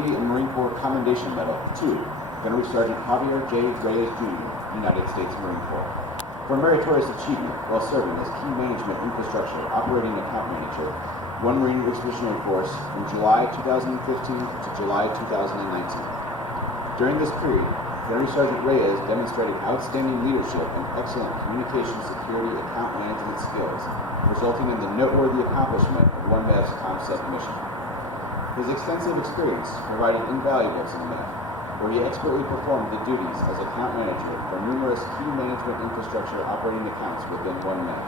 Navy and Marine Corps Commendation Medal to Gunnery Sergeant Javier J. Reyes, Jr., United States Marine Corps, for meritorious achievement while serving as Key Management Infrastructure Operating Account Manager, 1 Marine Expeditionary Force from July 2015 to July 2019. During this period, Gunnery Sergeant Reyes demonstrated outstanding leadership and excellent communication security account management skills, resulting in the noteworthy accomplishment of 1MEF's COMSEC mission. His extensive experience provided invaluable to the MEF, where he expertly performed the duties as account manager for numerous key management infrastructure operating accounts within 1MEF.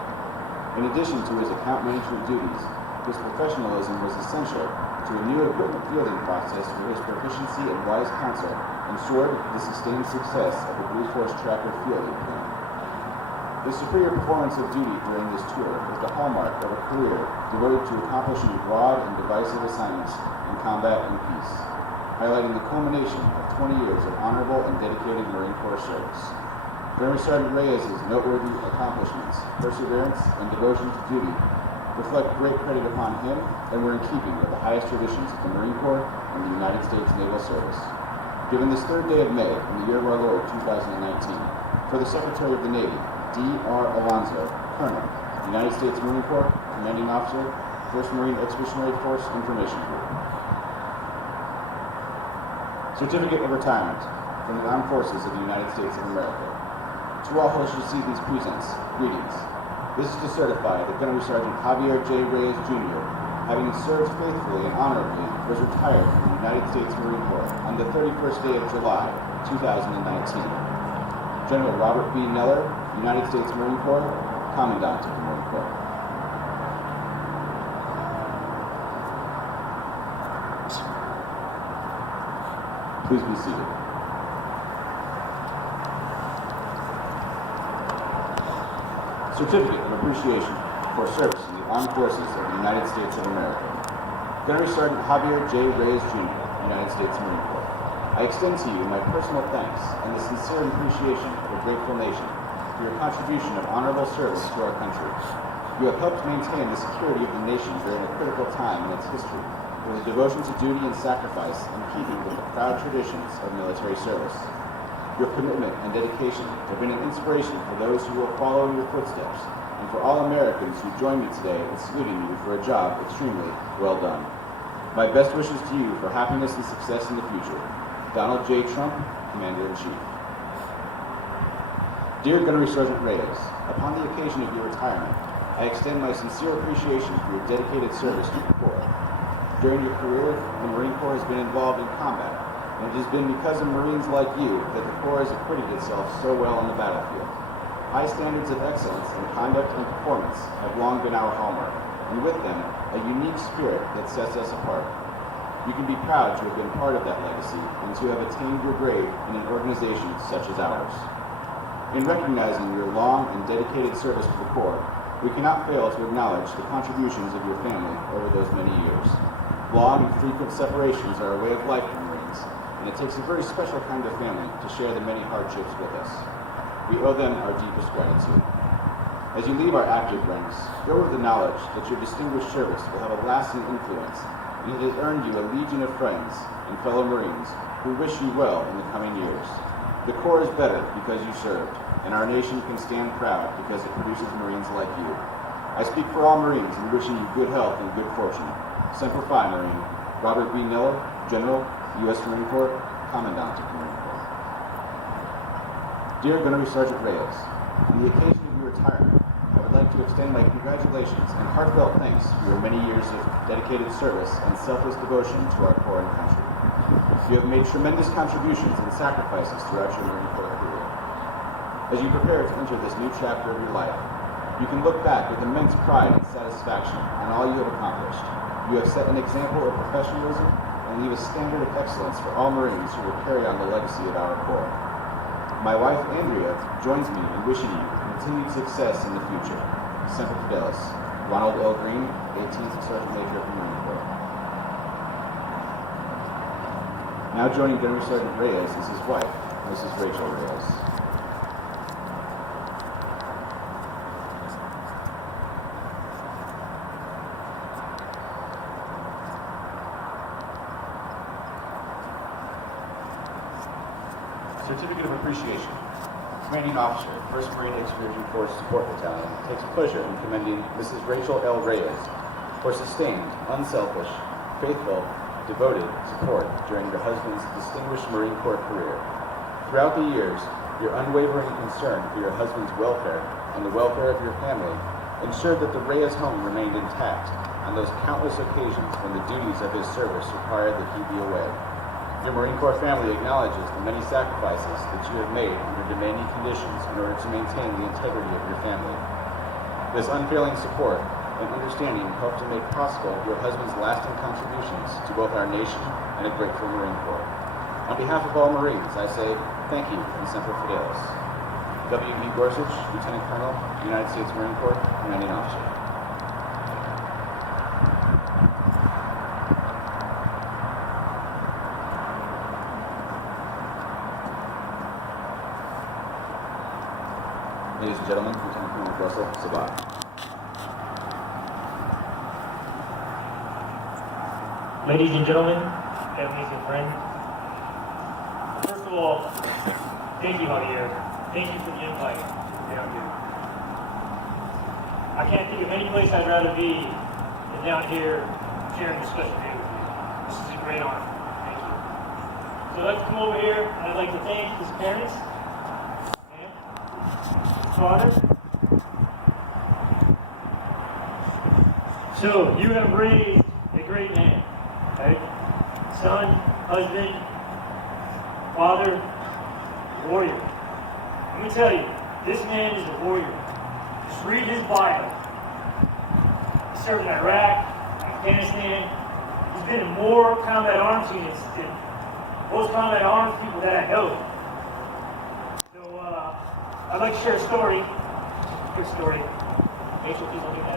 In addition to his account management duties, his professionalism was essential to a new equipment fielding process where his proficiency and wise counsel ensured the sustained success of the Blue Force Tracker fielding plan. His superior performance of duty during this tour is the hallmark of a career devoted to accomplishing broad and divisive assignments in combat and peace, highlighting the culmination of 20 years of honorable and dedicated Marine Corps service. Gunnery Sergeant Reyes' noteworthy accomplishments, perseverance, and devotion to duty reflect great credit upon him and were in keeping with the highest traditions of the Marine Corps and the United States Naval Service. Given this 3rd day of May in the year of our Lord 2019, for the Secretary of the Navy, D.R. Alonzo, Colonel, United States Marine Corps, Commanding Officer, 1st Marine Expeditionary Force Information Group. Certificate of Retirement from the Armed Forces of the United States of America. To all who shall see these presents, greetings. This is to certify that Gunnery Sergeant Javier J. Reyes, Jr., having served faithfully and honorably, was retired from the United States Marine Corps on the 31st day of July, 2019. General Robert B. Neller, United States Marine Corps, Commandant of the Marine Corps. Please be seated. Certificate of Appreciation for Service in the Armed Forces of the United States of America. Gunnery Sergeant Javier J. Reyes, Jr., United States Marine Corps. I extend to you my personal thanks and the sincere appreciation of a grateful nation for your contribution of honorable service to our country. You have helped maintain the security of the nation during a critical time in its history, with a devotion to duty and sacrifice in keeping with the proud traditions of military service. Your commitment and dedication have been an inspiration for those who will follow in your footsteps, and for all Americans who join me today in saluting you for a job extremely well done. My best wishes to you for happiness and success in the future. Donald J. Trump, Commander-in-Chief. Dear Gunnery Sergeant Reyes, upon the occasion of your retirement, I extend my sincere appreciation for your dedicated service to the Corps. During your career, the Marine Corps has been involved in combat, and it has been because of Marines like you that the Corps has acquitted itself so well on the battlefield. High standards of excellence in conduct and performance have long been our hallmark, and with them, a unique spirit that sets us apart. You can be proud to have been part of that legacy and to have attained your grade in an organization such as ours. In recognizing your long and dedicated service to the Corps, we cannot fail to acknowledge the contributions of your family over those many years. Long and frequent separations are a way of life for Marines, and it takes a very special kind of family to share the many hardships with us. We owe them our deepest gratitude. As you leave our active ranks, go with the knowledge that your distinguished service will have a lasting influence, and it has earned you a legion of friends and fellow Marines who wish you well in the coming years. The Corps is better because you served, and our nation can stand proud because it produces Marines like you. I speak for all Marines in wishing you good health and good fortune. Semper Fi, Marine. Robert B. Neller, General, U.S. Marine Corps, Commandant of the Marine Corps. Dear Gunnery Sergeant Reyes, on the occasion of your retirement, I would like to extend my congratulations and heartfelt thanks for your many years of dedicated service and selfless devotion to our Corps and country. You have made tremendous contributions and sacrifices throughout your Marine Corps career. As you prepare to enter this new chapter of your life, you can look back with immense pride and satisfaction on all you have accomplished. You have set an example of professionalism and leave a standard of excellence for all Marines who will carry on the legacy of our Corps. My wife, Andrea, joins me in wishing you continued success in the future. Semper Fidelis. Ronald L. Green, 18th Sergeant Major of the Marine Corps. Now joining Gunnery Sergeant Reyes is his wife, Mrs. Rachel Reyes. Certificate of Appreciation. Commanding Officer, 1st Marine Excursion Force Support Battalion, takes pleasure in commending Mrs. Rachel L. Reyes for sustained, unselfish, faithful, devoted support during your husband's distinguished Marine Corps career. Throughout the years, your unwavering concern for your husband's welfare and the welfare of your family ensured that the Reyes home remained intact on those countless occasions when the duties of his service required that he be away. Your Marine Corps family acknowledges the many sacrifices that you have made under demanding conditions in order to maintain the integrity of your family. This unfailing support and understanding helped to make possible your husband's lasting contributions to both our nation and a grateful Marine Corps. On behalf of all Marines, I say thank you and Semper Fidelis. W.B. Gorsuch, Lieutenant Colonel, United States Marine Corps, Commanding Officer. Ladies and gentlemen, Lieutenant Colonel Russell Sabat. Ladies and gentlemen, families and friends, first of all, thank you, Javier. Thank you for the invite down here. I can't think of any place I'd rather be than down here sharing this special day with you. This is a great honor. Thank you. So I'd like to come over here and I'd like to thank his parents, father. So you have raised a great man, right? Son, husband, father, warrior. Let me tell you, this man is a warrior. Just read his bio. He served in Iraq, Afghanistan. He's been in more combat arms units than most combat arms people that I know. I'd like to share a story. Quick story. Rachel, please don't do that.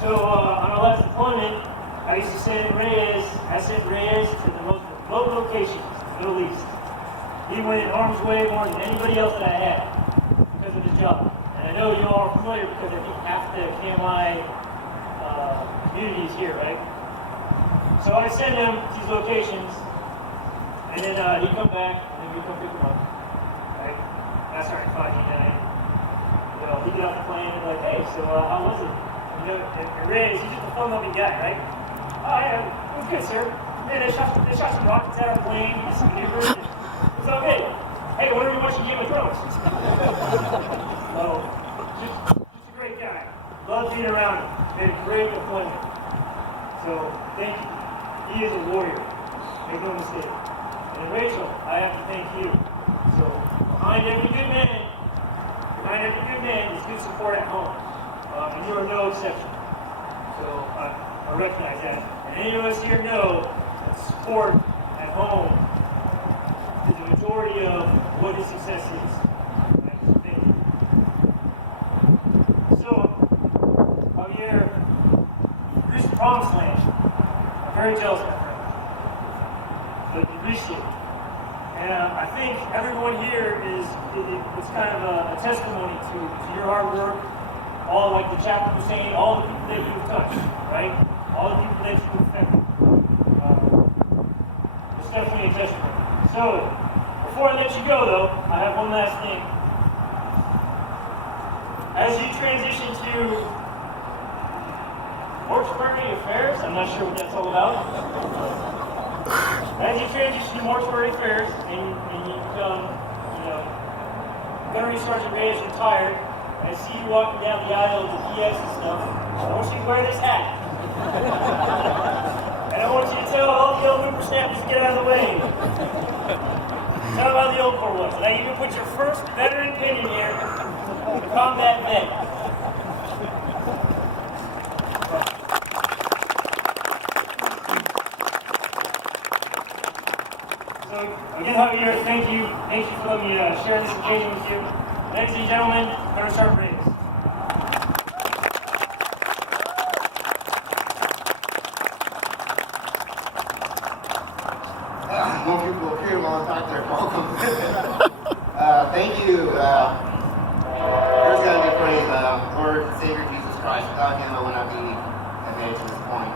So, on our last deployment, I used to send Reyes to the most remote locations in the Middle East. He went in harm's way more than anybody else that I had because of his job. And I know you all are familiar because I think half the KMI community is here, right? So I send him to these locations, and then he'd come back, and then we'd come pick him up. That's our funny, and he got off the plane and like, hey, so how was it? And Reyes, he's just a fun-loving guy, right? Oh yeah, it was good, sir. Yeah, they shot some rockets at our plane, did some maneuvers, and it was okay. Hey, whenever you watch Game of Thrones. So, just a great guy. Love being around him. Made a great deployment. So, thank you. He is a warrior. Make no mistake. And then Rachel, I have to thank you. So, behind every good man is good support at home. And you are no exception. So I recognize that. And any of us here know that support at home is the majority of what his success is. Thank you. So, Javier, you reached the promised land. I'm very jealous of my friend. But you reached it. And I think everyone here it's kind of a testimony to your hard work, all like the chaplain was saying, all the people that you've touched, right? All the people that you've affected. It's definitely a testimony. So, before I let you go though, I have one last thing. As you transition to mortuary affairs, I'm not sure what that's all about. As you transition to mortuary affairs and you become, Gunnery Sergeant Reyes retired, and I see you walking down the aisle with the PS and stuff, I want you to wear this hat. And I want you to tell all the old whippersnappers to get out of the way. Tell them how the old Corps was. Now you can put your first veteran pin in here, the combat vet. So, again, Javier, thank you. Thank you for letting me share this occasion with you. Ladies and gentlemen, Gunnery Sergeant Reyes. More people appear while I'm back there. Welcome. Thank you. First, gotta give praise, Lord Savior Jesus Christ. Without Him, I would not be made to this point.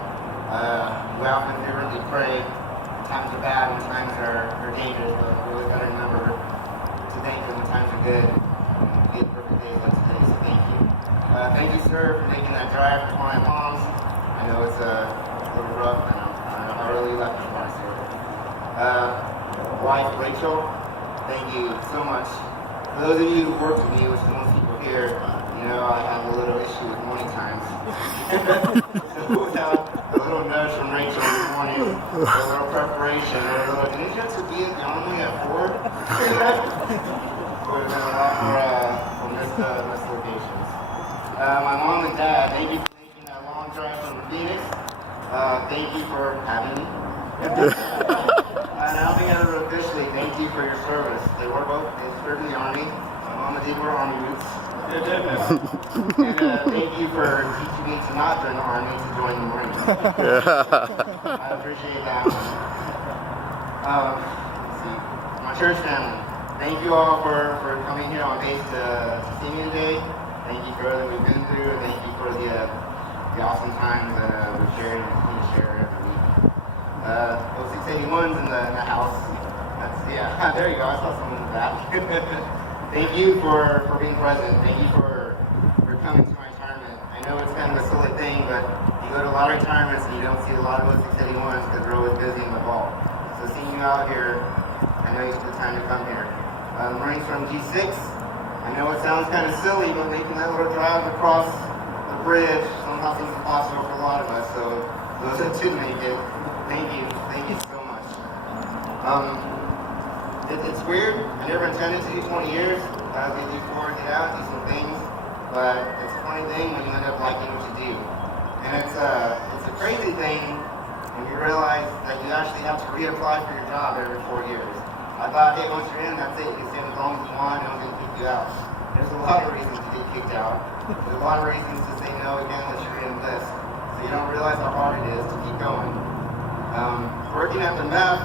We often fervently pray to times are bad, when times are dangerous, but we always got to remember to thank them when times are good. We get perfect days like today, so thank you. Thank you, sir, for making that drive to my mom's. I know it's a little rough. I know how early you left this morning, sir. Wife Rachel, thank you so much. For those of you who worked with me, which is most people here, you know I have a little issue with morning times. So without a little nudge from Rachel this morning, a little preparation, or a little, didn't you have to be at the Army at 4? Would have been a lot for missed locations. My mom and dad, thank you for making that long drive from Phoenix. Thank you for having me. And I'll be officially, thank you for your service. They served in the Army. My mom and dad were Army roots. And thank you for teaching me to not join the Army, to join the Marines. I appreciate that. Let's see. My church family, thank you all for coming here on base to see me today. Thank you for everything we've been through, and thank you for the awesome times that we've shared and continue to share every week. Those 681s in the house. Yeah, there you go. I saw someone in the back. Thank you for being present. Thank you for coming to my retirement. I know it's kind of a silly thing, but you go to a lot of retirements and you don't see a lot of those 681s because they're always busy in the fall. So seeing you out here, I know you took the time to come here. Marines from G6. I know it sounds kind of silly, but making that little drive across the bridge somehow seems impossible for a lot of us. So those that did make it, thank you so much. It's weird. I never intended to do 20 years. I was going to do 4, get out, do some things. But it's a funny thing when you end up liking what you do. And it's a crazy thing when you realize that you actually have to reapply for your job every 4 years. I thought, hey, once you're in, that's it. You can stay as long as you want, no one's going to kick you out. There's a lot of reasons to get kicked out. There's a lot of reasons to say no again unless you're in this. So you don't realize how hard it is to keep going. Working at the MEP,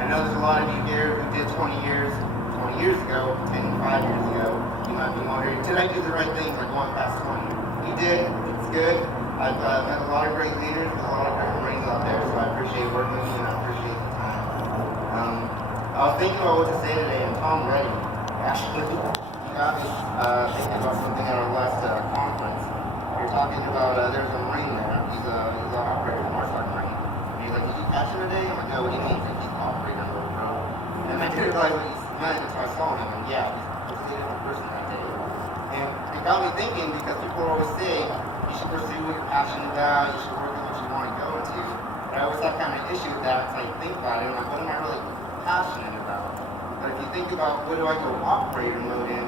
I know there's a lot of you here who did 20 years ago, 5 years ago. You might be wondering, did I do the right things like going past 20? You did. It's good. I've met a lot of great leaders, a lot of great Marines out there, so I appreciate working with you and I appreciate the time. I was thinking about what to say today, and Tom Reddy, actually, he got me thinking about something at our last conference. We were talking about, there's a Marine there. He's an operator, a Marshall Marine. And he's like, did you catch him today? I'm like, no, what do you mean? He's an operator on the road. And I didn't realize what he meant until I saw him. And yeah, he's a different person that day. And it got me thinking, because people always say, you should pursue what you're passionate about, you should work in what you want to go into. But I always have kind of an issue with that, so I think about it, and like, what am I really passionate about? But if you think about what do I go operator mode in,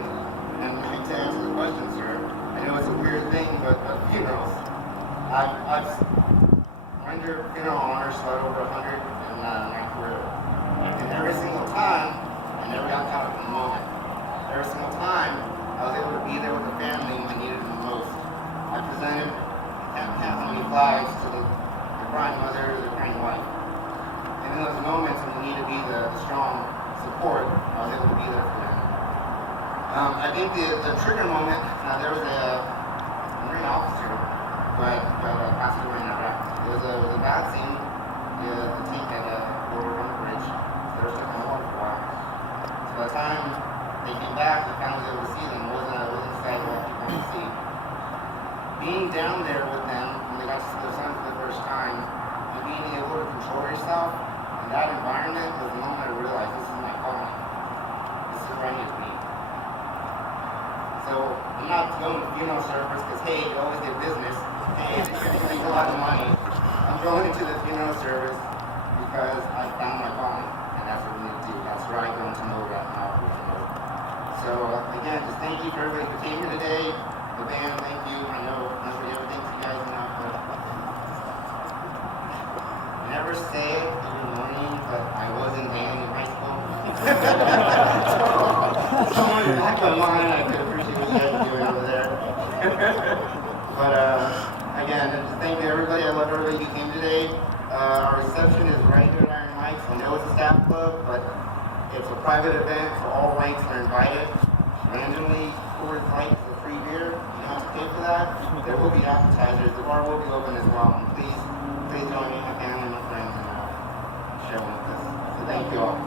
and to answer the question, sir, I know it's a weird thing, but funerals. I've rendered funeral honors for over 100 in my career. And every single time, I never got caught up in the moment. Every single time, I was able to be there with the family when I needed it the most. I presented how many flags to the crying mother, the crying wife. And in those moments when you need to be the strong support, I was able to be there for them. I think the trigger moment, there was a Marine officer who had passed away in Iraq. It was a bad scene. The team had boarded on the bridge. So they were stuck in the water for a while. So by the time they came back, the family was able to see them. It wasn't sad what people wanted to see. Being down there with them when they got to see their son for the first time, and being able to control yourself in that environment was the moment I realized this is my calling. This is where I need to be. So I'm not going to funeral service because, hey, you always get business. Hey, it's going to make a lot of money. I'm going into the funeral service because I found my calling, and that's what we need to do. That's where I go into mode right now. So again, just thank you for everybody who came here today. The band, thank you. I know nobody ever thanks you guys enough, but never say it every morning, but I was in band in high school. Someone in the back of my mind, I could appreciate what you guys are doing over there. But again, just thank you everybody. I love everybody who came today. Our reception is right here at Iron Mike's. I know it's a staff club, but it's a private event, so all ranks are invited. Randomly, Coors Light is a free beer. You don't have to pay for that. There will be appetizers. The bar will be open as well. And please join me, my family, my friends, and share one. you all.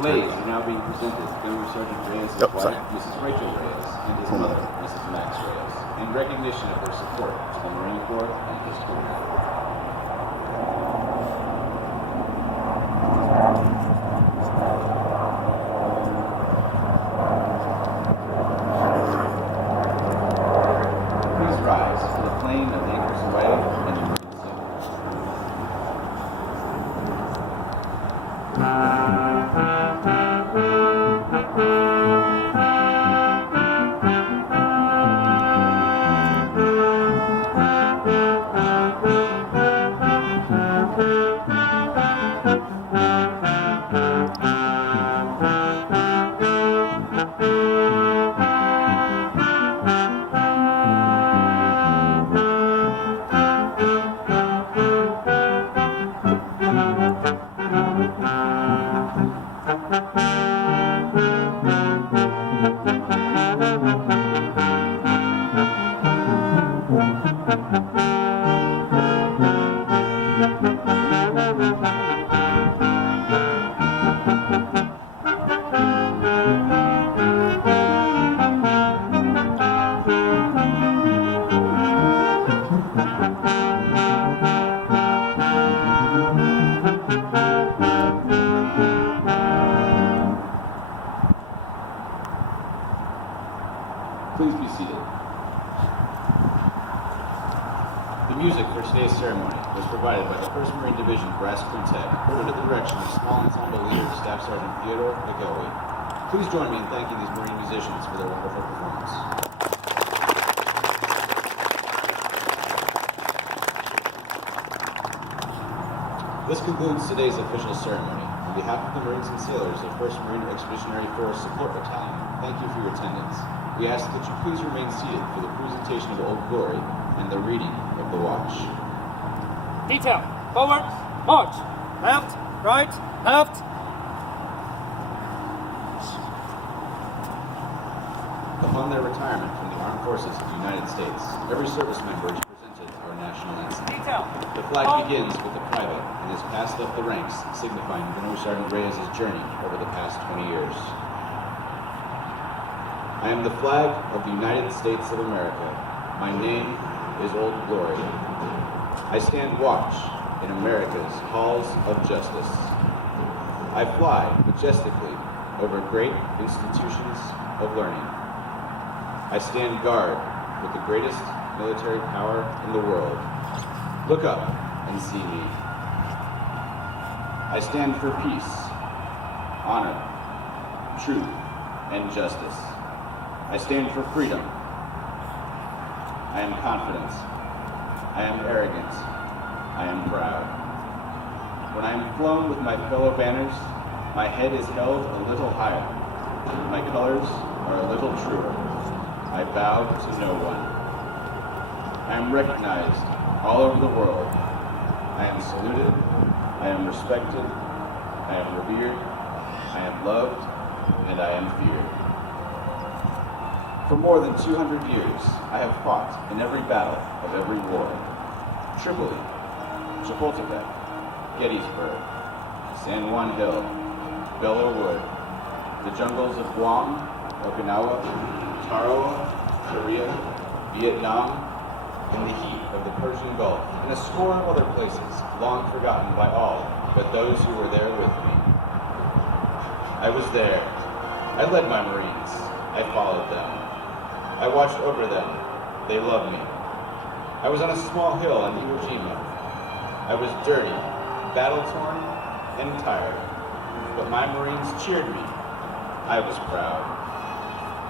Blades are now being presented to Gunnery Sergeant Reyes' wife, Mrs. Rachel Reyes, and his mother, Mrs. Max Reyes, in recognition of their support to the Marine Corps and his career. Please rise for the plane that anchors away and you can see. Please be seated. The music for today's ceremony was provided by the 1st Marine Division Brass Quintet under the direction of small ensemble leader Staff Sergeant Theodore McElwee. Please join me in thanking these Marine musicians for their wonderful performance. This concludes today's official ceremony. On behalf of the Marines and sailors of 1st Marine Expeditionary Force Support Battalion, thank you for your attendance. We ask that you please remain seated for the presentation of Old Glory and the reading of the watch. Detail. Forward. March. Left. Right. Left. Upon their retirement from the Armed Forces of the United States, every service member is presented our national ensign. Detail. The flag begins with the private and is passed up the ranks, signifying Gunnery Sergeant Reyes' journey over the past 20 years. I am the flag of the United States of America. My name is Old Glory. I stand watch in America's halls of justice. I fly majestically over great institutions of learning. I stand guard with the greatest military power in the world. Look up and see me. I stand for peace, honor, truth, and justice. I stand for freedom. I am confident. I am arrogant. I am proud. When I am flown with my fellow banners, my head is held a little higher. My colors are a little truer. I bow to no one. I am recognized all over the world. I am saluted. I am respected. I am revered. I am loved. And I am feared. For more than 200 years, I have fought in every battle of every war. Tripoli, Chapultepec, Gettysburg, San Juan Hill, Belleau Wood, the jungles of Guam, Okinawa, Tarawa, Korea, Vietnam, in the heat of the Persian Gulf, and a score of other places long forgotten by all but those who were there with me. I was there. I led my Marines. I followed them. I watched over them. They loved me. I was on a small hill on Iwo Jima. I was dirty, battle-torn, and tired. But my Marines cheered me. I was proud.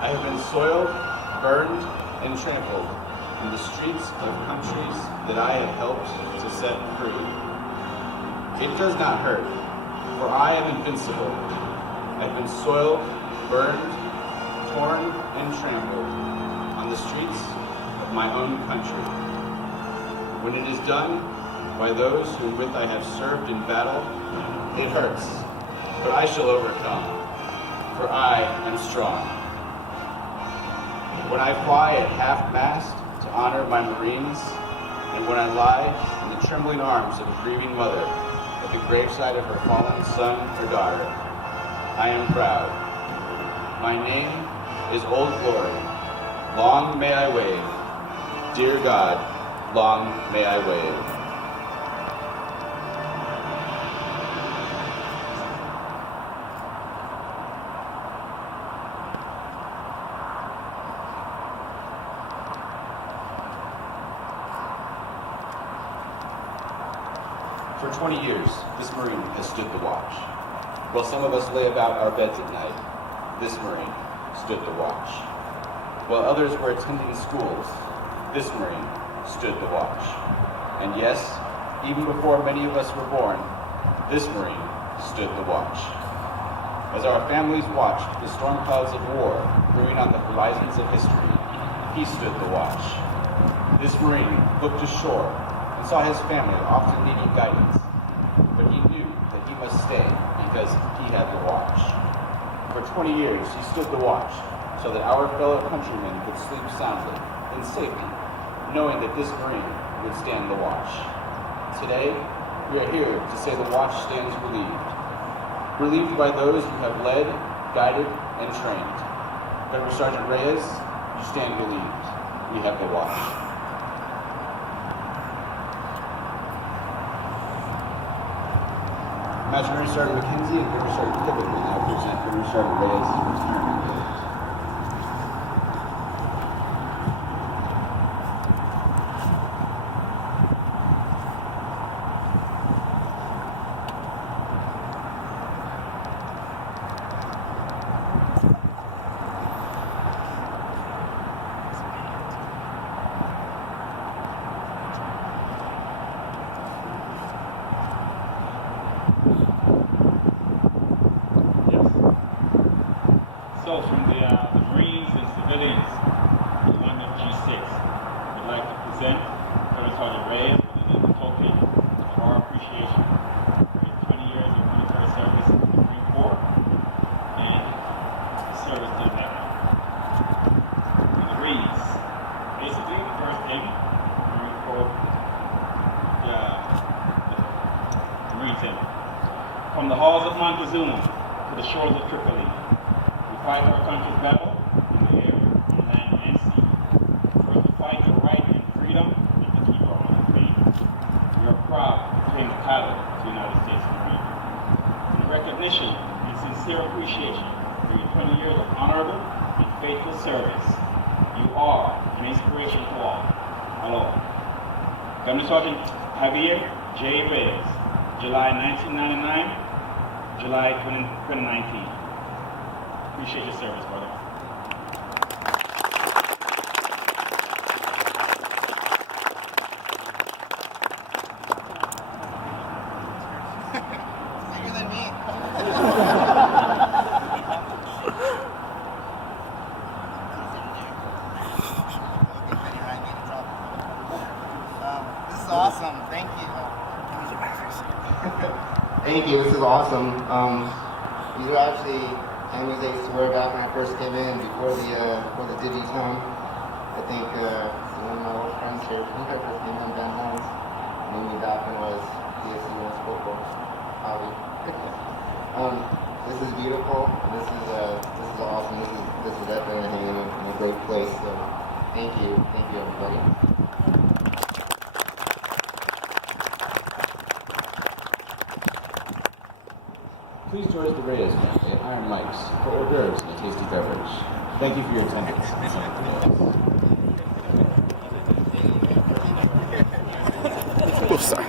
I have been soiled, burned, and trampled in the streets of countries that I have helped to set free. It does not hurt, for I am invincible. I've been soiled, burned, torn, and trampled on the streets of my own country. When it is done by those whom with I have served in battle, it hurts, but I shall overcome, for I am strong. When I fly at half-mast to honor my Marines, and when I lie in the trembling arms of a grieving mother at the graveside of her fallen son or daughter, I am proud. My name is Old Glory. Long may I wave. Dear God, long may I wave. For 20 years, this Marine has stood the watch. While some of us lay about our beds at night, this Marine stood the watch. While others were attending schools, this Marine stood the watch. And yes, even before many of us were born, this Marine stood the watch. As our families watched the storm clouds of war brewing on the horizons of history, he stood the watch. This Marine looked ashore and saw his family often needing guidance, but he knew that he must stay because he had the watch. For 20 years, he stood the watch so that our fellow countrymen could sleep soundly, in safety, knowing that this Marine would stand the watch. Today, we are here to say the watch stands relieved. Relieved by those who have led, guided, and trained. Gunnery Sergeant Reyes, you stand relieved. We have the watch. Gunnery Sergeant McKenzie and Gunnery Sergeant Pickett will now present Gunnery Sergeant Reyes' retirement gift. So from the Marines and civilians of London G6, we'd like to present Gunnery Sergeant Reyes with a token of our appreciation for his 20 years of military service in the Marine Corps and his service to America. And it reads, basically, the first thing, Marine Corps, the Marine hymn. From the halls of Montezuma to the shores of Tripoli, fight our country's battle in the air, in land, and sea. First, we fight for right and freedom and to keep our own faith. We are proud to claim the title of the United States Marine. In recognition and sincere appreciation for your 20 years of honorable and faithful service, you are an inspiration to all. Hello. Gunnery Sergeant Javier J. Reyes, July 1999, July 2019. Appreciate your service, brother. Bigger than me. This is awesome. Thank you. Thank you. This is awesome. These are actually things I used to wear back when I first came in before the Digitone. I think one of my old friends here when I first came in, Ben Holmes, knew me back when I was DSC and football hobby. This is beautiful. This is awesome. This is definitely in a great place. So thank you everybody. Please join the Reyes family at Iron Mike's for hors d'oeuvres and a tasty beverage. Thank you for your attendance. Sorry.